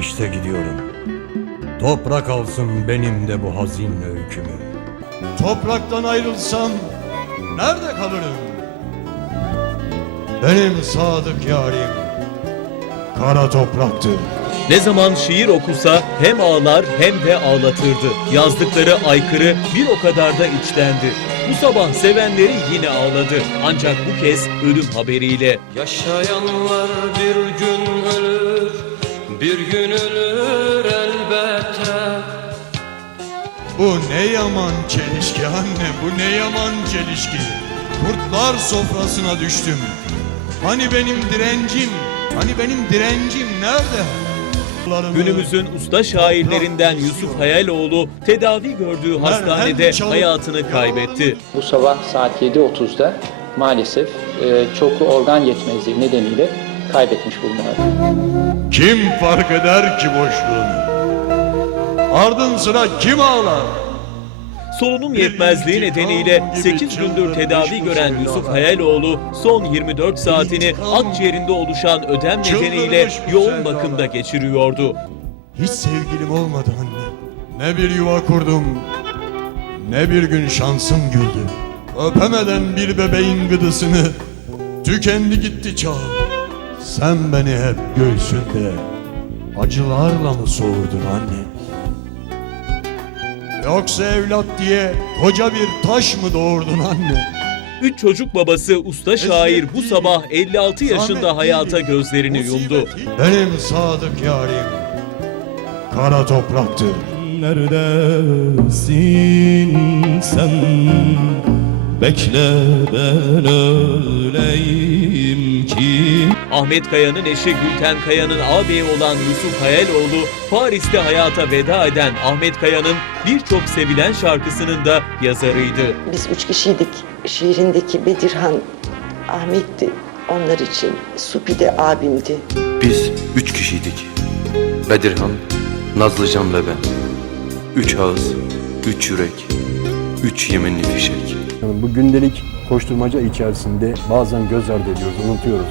İşte gidiyorum. Toprak alsın benim de bu hazin öykümü. Topraktan ayrılsam nerede kalırım? Benim sadık yarim kara topraktır. Ne zaman şiir okusa hem ağlar hem de ağlatırdı. Yazdıkları aykırı bir o kadar da içtendi. Bu sabah sevenleri yine ağladı. Ancak bu kez ölüm haberiyle. Yaşayanlar bir gün ölür, bir gün ölür elbette. Bu ne yaman çelişki anne bu ne yaman çelişki. Kurtlar sofrasına düştüm. Hani benim direncim, hani benim direncim nerede? Günümüzün usta şairlerinden Yusuf Hayaloğlu tedavi gördüğü hastanede hayatını kaybetti. Bu sabah saat 7.30'da maalesef e, çoklu organ yetmezliği nedeniyle kaybetmiş bulunuyor. Kim fark eder ki boşluğunu? Ardın sıra kim ağlar? Solunum yetmezliği nedeniyle 8 gündür tedavi gören Yusuf Hayaloğlu son 24 saatini akciğerinde oluşan ödem nedeniyle yoğun bakımda geçiriyordu. Hiç sevgilim olmadı anne. Ne bir yuva kurdum, ne bir gün şansım güldü. Öpemeden bir bebeğin gıdısını, tükendi gitti çağım. Sen beni hep göğsünde acılarla mı soğurdun anne? Yoksa evlat diye koca bir taş mı doğurdun anne? Üç çocuk babası usta şair bu sabah 56 yaşında hayata gözlerini yumdu. Benim sadık yarim kara topraktır. Neredesin sen Bekle ben öleyim ki Ahmet Kaya'nın eşi Gülten Kaya'nın ağabeyi olan Yusuf Hayaloğlu, Paris'te hayata veda eden Ahmet Kaya'nın birçok sevilen şarkısının da yazarıydı. Biz üç kişiydik. Şiirindeki Bedirhan Ahmet'ti onlar için. Supi de abimdi. Biz üç kişiydik. Bedirhan, Nazlıcan ve ben. Üç ağız, üç yürek, üç yeminli fişek. Yani bu gündelik koşturmaca içerisinde bazen göz ardı ediyoruz, unutuyoruz.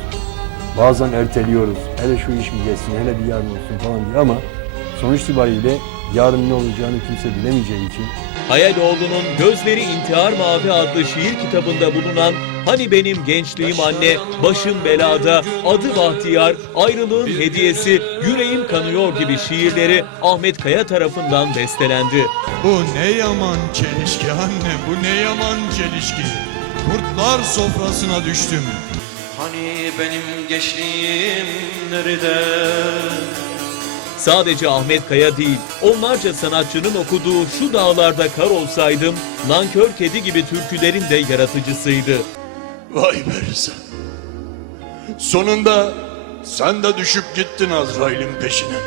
Bazen erteliyoruz. Hele şu iş mi geçsin, hele bir yarın olsun falan diye ama sonuç itibariyle yarın ne olacağını kimse bilemeyeceği için Hayaloğlu'nun Gözleri İntihar Mavi adlı şiir kitabında bulunan Hani benim gençliğim anne, başım belada, adı Bahtiyar, ayrılığın hediyesi, yüreğim kanıyor gibi şiirleri Ahmet Kaya tarafından bestelendi. Bu ne yaman çelişki anne bu ne yaman çelişki. Kurtlar sofrasına düştüm. Hani benim gençliğim nerede? Sadece Ahmet Kaya değil, onlarca sanatçının okuduğu Şu Dağlarda Kar Olsaydım, Nankör Kedi gibi türkülerin de yaratıcısıydı. Vay be Rıza. Sonunda sen de düşüp gittin Azrail'in peşine.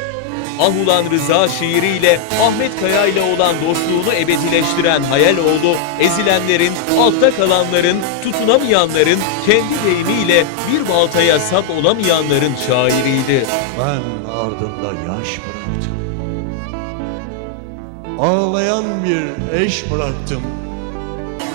Ahulan Rıza şiiriyle Ahmet Kaya ile olan dostluğunu ebedileştiren Hayaloğlu, ezilenlerin, altta kalanların, tutunamayanların, kendi deyimiyle bir baltaya sap olamayanların şairiydi. Ben ardında yaş bıraktım. Ağlayan bir eş bıraktım.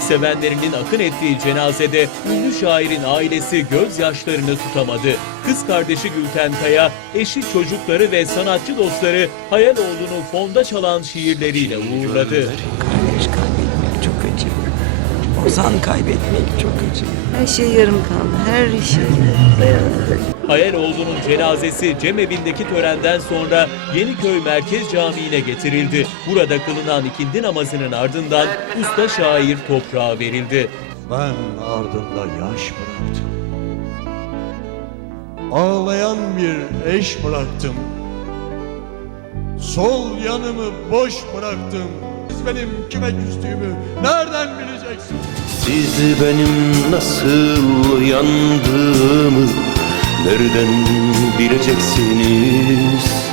Sevenlerinin akın ettiği cenazede ünlü şairin ailesi gözyaşlarını tutamadı. Kız kardeşi Gülten Kaya, eşi çocukları ve sanatçı dostları Hayaloğlu'nu fonda çalan şiirleriyle uğurladı. Kardeş kaybetmek çok acı. Ozan kaybetmek çok acı. Her şey yarım kaldı. Her şey. Hayaloğlu'nun cenazesi cemevindeki törenden sonra Yeniköy Merkez Camii'ne getirildi. Burada kılınan ikindi namazının ardından usta şair toprağa verildi. Ben ardında yaş bıraktım. Ağlayan bir eş bıraktım. Sol yanımı boş bıraktım. Siz benim kime küstüğümü nereden bileceksin? Siz benim nasıl yandığımı Nereden bileceksiniz